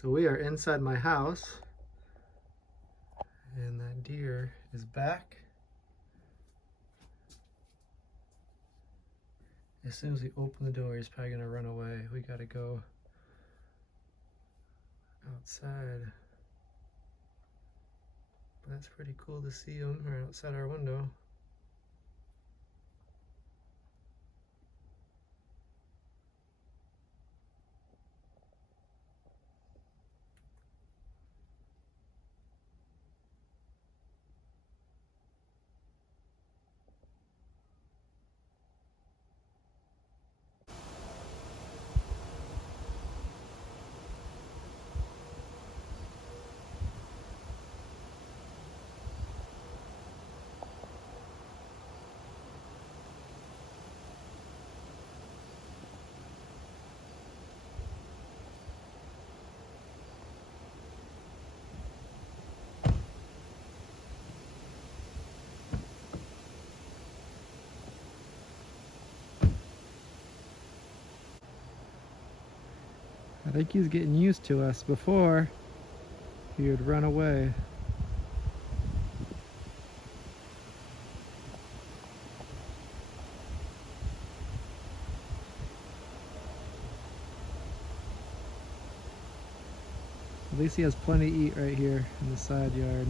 So we are inside my house, and that deer is back. As soon as we open the door, he's probably gonna run away. We gotta go outside. But that's pretty cool to see him right outside our window. I think he's getting used to us. Before, he would run away. At least he has plenty to eat right here in the side yard.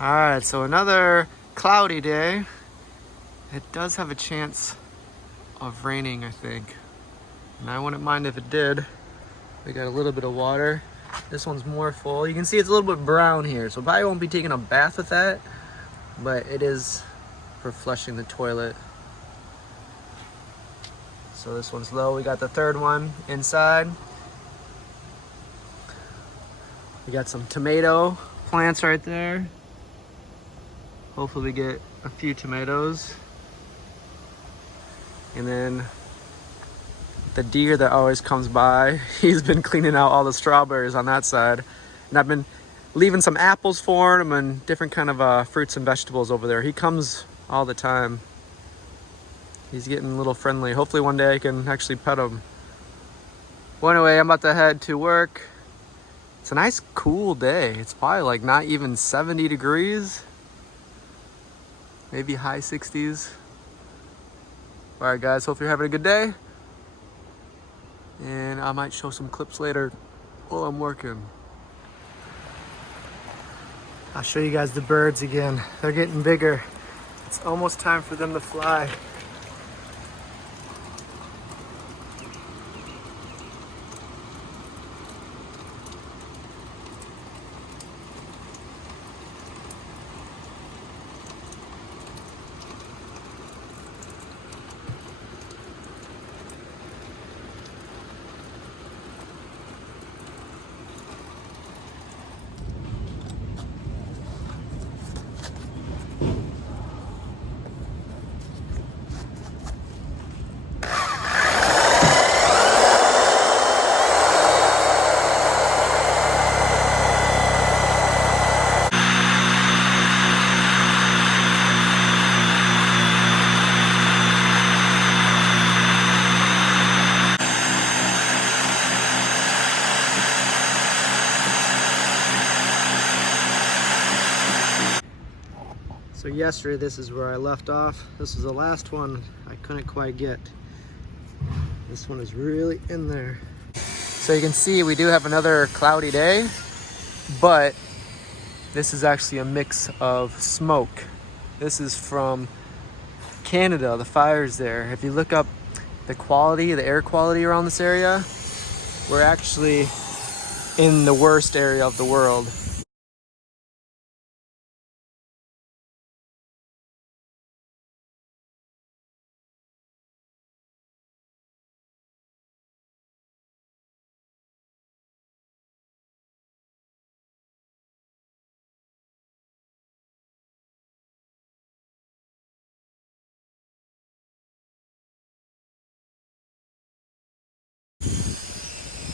Alright, so another cloudy day. It does have a chance of raining, I think. And I wouldn't mind if it did. We got a little bit of water. This one's more full. You can see it's a little bit brown here, so probably won't be taking a bath with that, but it is for flushing the toilet. So this one's low. We got the third one inside. We got some tomato plants right there. Hopefully we get a few tomatoes. And then the deer that always comes by, he's been cleaning out all the strawberries on that side. And I've been leaving some apples for him and different kind of fruits and vegetables over there. He comes all the time. He's getting a little friendly. Hopefully one day I can actually pet him. Well, anyway, I'm about to head to work. It's a nice cool day. It's probably like not even 70 degrees. Maybe high 60s. All right, guys, hope you're having a good day. And I might show some clips later while I'm working. I'll show you guys the birds again. They're getting bigger. It's almost time for them to fly. So yesterday, this is where I left off. This was the last one I couldn't quite get. This one is really in there. So you can see we do have another cloudy day, but this is actually a mix of smoke. This is from Canada, the fires there. If you look up the quality, the air quality around this area, we're actually in the worst area of the world.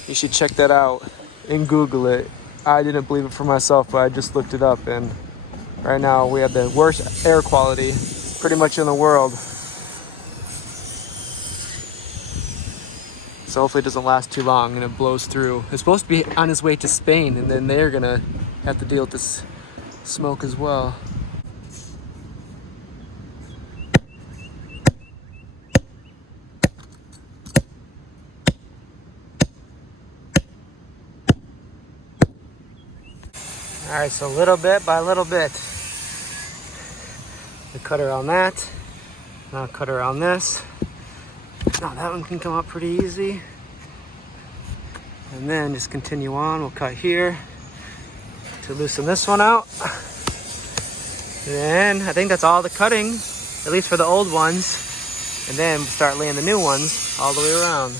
You should check that out and Google it. I didn't believe it for myself, but I just looked it up, and Right now we have the worst air quality pretty much in the world. So hopefully it doesn't last too long and it blows through. It's supposed to be on its way to Spain, and then they're gonna have to deal with this smoke as well. All right, so little bit by little bit. I cut around that. Now cut around this. Now that one can come up pretty easy. And then just continue on. We'll cut here to loosen this one out. Then I think that's all the cutting, at least for the old ones. And then we'll start laying the new ones all the way around.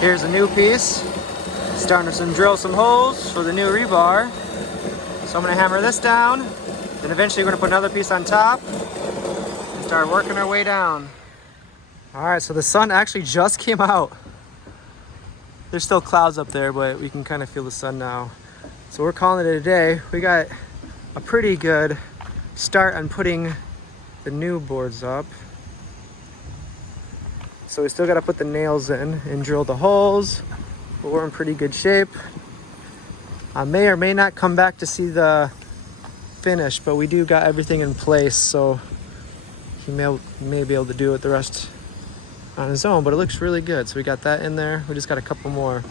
Here's a new piece. Starting to drill some holes for the new rebar. So I'm gonna hammer this down. Then eventually we're gonna put another piece on top and start working our way down. All right, so the sun actually just came out. There's still clouds up there, but we can kind of feel the sun now. So we're calling it a day. We got a pretty good start on putting the new boards up. So we still got to put the nails in and drill the holes, but we're in pretty good shape. I may or may not come back to see the finish, but we do got everything in place, so he may be able to do it the rest on his own, but it looks really good. So we got that in there. We just got a couple more.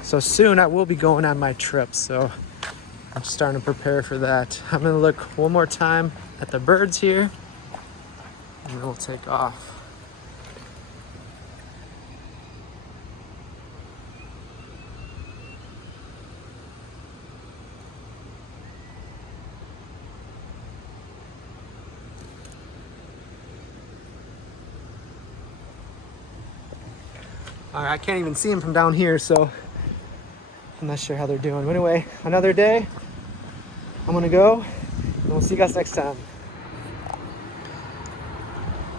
So soon I will be going on my trip, so I'm starting to prepare for that. I'm gonna look one more time at the birds here, and then we'll take off. All right, I can't even see them from down here, so I'm not sure how they're doing. But anyway, another day. I'm gonna go, and we'll see you guys next time.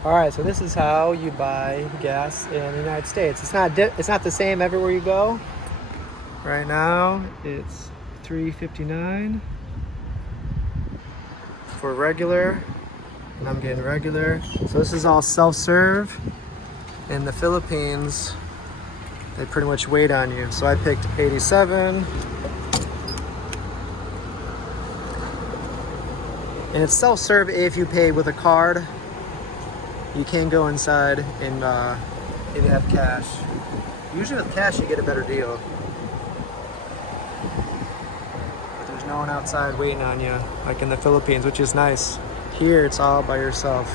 All right, so this is how you buy gas in the United States. It's not the same everywhere you go. Right now, it's $3.59 for regular, and I'm getting regular. So this is all self-serve. In the Philippines, they pretty much wait on you. So I picked 87. And it's self-serve if you pay with a card. You can go inside and if you have cash. Usually with cash you get a better deal. There's no one outside waiting on you, like in the Philippines, which is nice. Here it's all by yourself.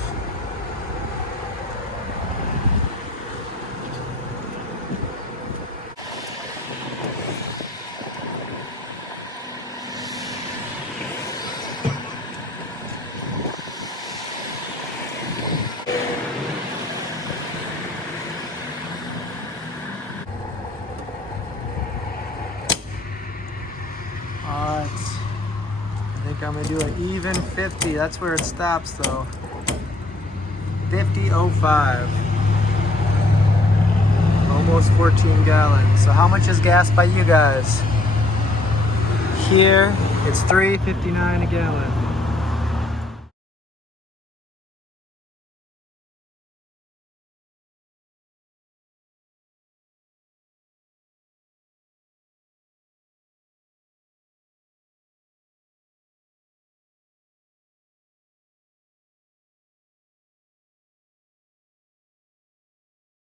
I think I'm gonna do an even 50. That's where it stops though. 50.05. Almost 14 gallons. So how much is gas by you guys? Here, it's $3.59 a gallon.